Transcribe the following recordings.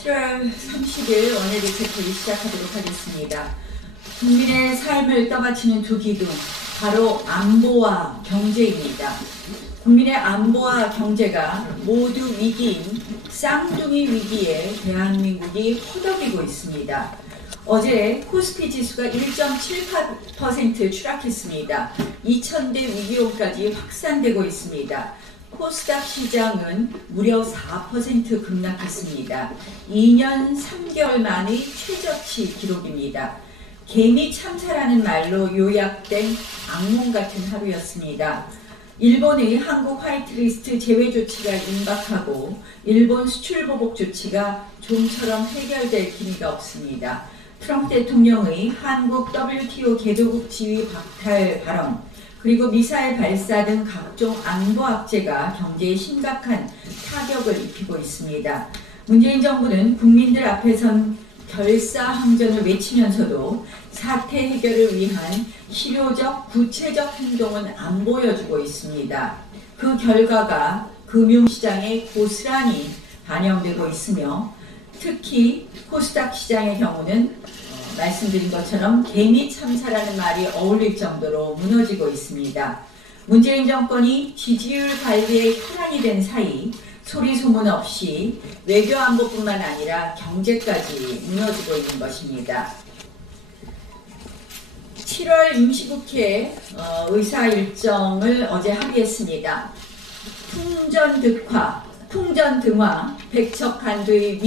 7월 30일 원의 리포트를 시작하도록 하겠습니다. 국민의 삶을 떠받치는 두 기둥, 바로 안보와 경제입니다. 국민의 안보와 경제가 모두 위기인 쌍둥이 위기에 대한민국이 허덕이고 있습니다. 어제 코스피 지수가 1.78% 추락했습니다. 2000대 위기론까지 확산되고 있습니다. 코스닥 시장은 무려 4% 급락했습니다. 2년 3개월 만의 최저치 기록입니다. 개미 참사라는 말로 요약된 악몽 같은 하루였습니다. 일본의 한국 화이트리스트 제외 조치가 임박하고 일본 수출 보복 조치가 좀처럼 해결될 기미가 없습니다. 트럼프 대통령의 한국 WTO 개도국 지위 박탈 발언, 그리고 미사일 발사 등 각종 안보 악재가 경제에 심각한 타격을 입히고 있습니다. 문재인 정부는 국민들 앞에선 결사항전을 외치면서도 사태 해결을 위한 실효적, 구체적 행동은 안 보여주고 있습니다. 그 결과가 금융시장에 고스란히 반영되고 있으며 특히 코스닥 시장의 경우는 말씀드린 것처럼 개미 참사라는 말이 어울릴 정도로 무너지고 있습니다. 문재인 정권이 지지율 관리에 혈안이 된 사이 소리 소문 없이 외교 안보뿐만 아니라 경제까지 무너지고 있는 것입니다. 7월 임시국회 의사 일정을 어제 합의했습니다. 풍전등화, 백척간두의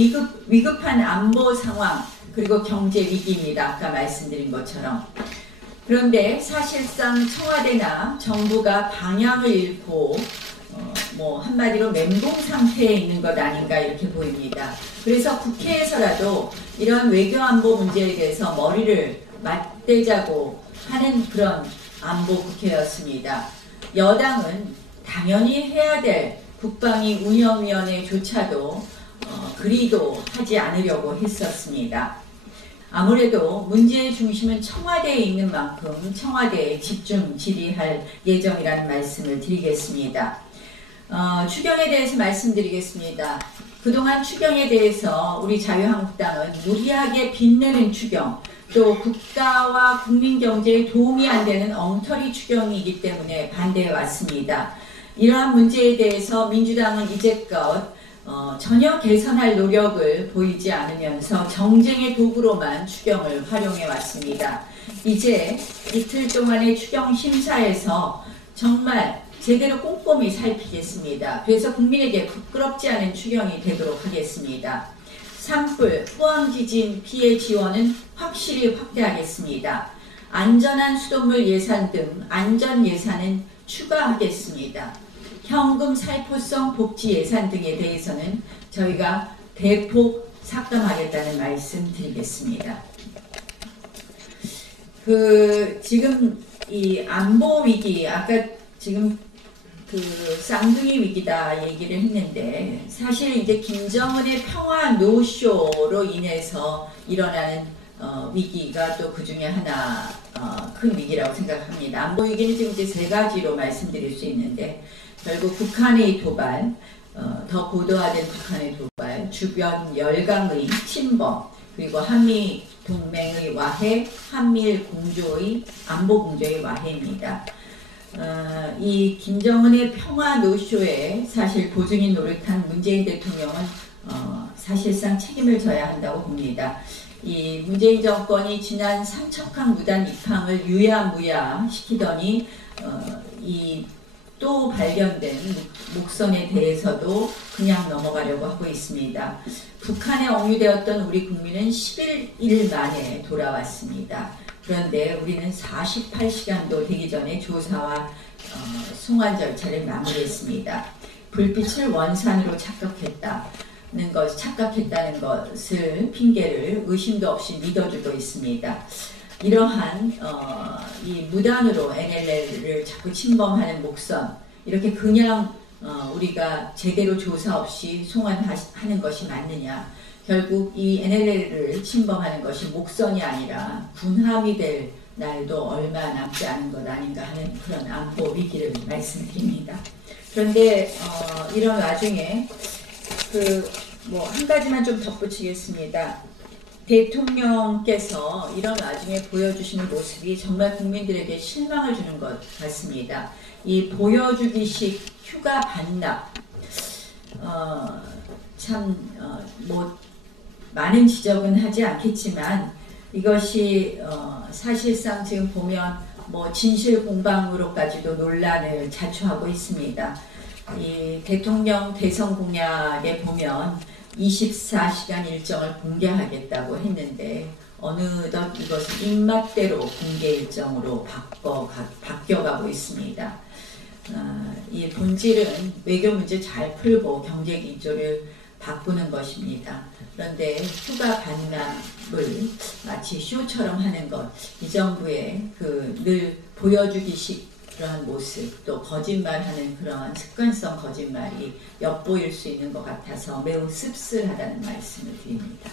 위급한 안보 상황, 그리고 경제 위기입니다. 아까 말씀드린 것처럼. 그런데 사실상 청와대나 정부가 방향을 잃고 한마디로 멘붕 상태에 있는 것 아닌가 이렇게 보입니다. 그래서 국회에서라도 이런 외교안보 문제에 대해서 머리를 맞대자고 하는 그런 안보 국회였습니다. 여당은 당연히 해야 될 국방위 운영위원회조차도 그리도 하지 않으려고 했었습니다. 아무래도 문제의 중심은 청와대에 있는 만큼 청와대에 집중 질의할 예정이라는 말씀을 드리겠습니다. 추경에 대해서 말씀드리겠습니다. 그동안 추경에 대해서 우리 자유한국당은 무리하게 빚내는 추경, 또 국가와 국민 경제에 도움이 안 되는 엉터리 추경이기 때문에 반대해 왔습니다. 이러한 문제에 대해서 민주당은 이제껏 전혀 개선할 노력을 보이지 않으면서 정쟁의 도구로만 추경을 활용해 왔습니다. 이제 이틀 동안의 추경 심사에서 정말 제대로 꼼꼼히 살피겠습니다. 그래서 국민에게 부끄럽지 않은 추경이 되도록 하겠습니다. 산불, 포항지진 피해 지원은 확실히 확대하겠습니다. 안전한 수돗물 예산 등 안전 예산은 추가하겠습니다. 현금 살포성 복지 예산 등에 대해서는 저희가 대폭 삭감하겠다는 말씀 드리겠습니다. 지금 이 안보 위기, 아까 지금 쌍둥이 위기다 얘기를 했는데 사실 이제 김정은의 평화 노쇼로 인해서 일어나는 위기가 또 그 중에 하나 큰 위기라고 생각합니다. 안보 위기는 지금 이제 세 가지로 말씀드릴 수 있는데 결국 북한의 도발, 더 고도화된 북한의 도발, 주변 열강의 침범, 그리고 한미 동맹의 와해, 한미일 공조의 안보 공조의 와해입니다. 이 김정은의 평화 노쇼에 사실 보증인 노릇한 문재인 대통령은 사실상 책임을 져야 한다고 봅니다. 이 문재인 정권이 지난 삼척항 무단 입항을 유야무야 시키더니 이 또 발견된 목선에 대해서도 그냥 넘어가려고 하고 있습니다. 북한에 억류되었던 우리 국민은 11일 만에 돌아왔습니다. 그런데 우리는 48시간도 되기 전에 조사와 송환 절차를 마무리했습니다. 불빛을 원산으로 착각했다는 것을 핑계를 의심도 없이 믿어주고 있습니다. 이러한 이 무단으로 NLL을 자꾸 침범하는 목선, 이렇게 그냥 우리가 제대로 조사 없이 송환하는 것이 맞느냐. 결국 이 NLL을 침범하는 것이 목선이 아니라 군함이 될 날도 얼마 남지 않은 것 아닌가 하는 그런 안보 위기를 말씀드립니다. 그런데 이런 와중에 뭐 한 가지만 좀 덧붙이겠습니다. 대통령께서 이런 와중에 보여주시는 모습이 정말 국민들에게 실망을 주는 것 같습니다. 이 보여주기식 휴가 반납, 뭐 많은 지적은 하지 않겠지만 이것이 사실상 지금 보면 뭐 진실 공방으로까지도 논란을 자초하고 있습니다. 이 대통령 대선 공약에 보면 24시간 일정을 공개하겠다고 했는데 어느덧 이것을 입맛대로 공개 일정으로 바뀌어가고 있습니다. 이 본질은 외교 문제 잘 풀고 경제 기조를 바꾸는 것입니다. 그런데 휴가 반납을 마치 쇼처럼 하는 것, 이 정부의 그 늘 보여주기식 그러한 모습, 또 거짓말하는 그러한 습관성 거짓말이 엿보일 수 있는 것 같아서 매우 씁쓸하다는 말씀을 드립니다.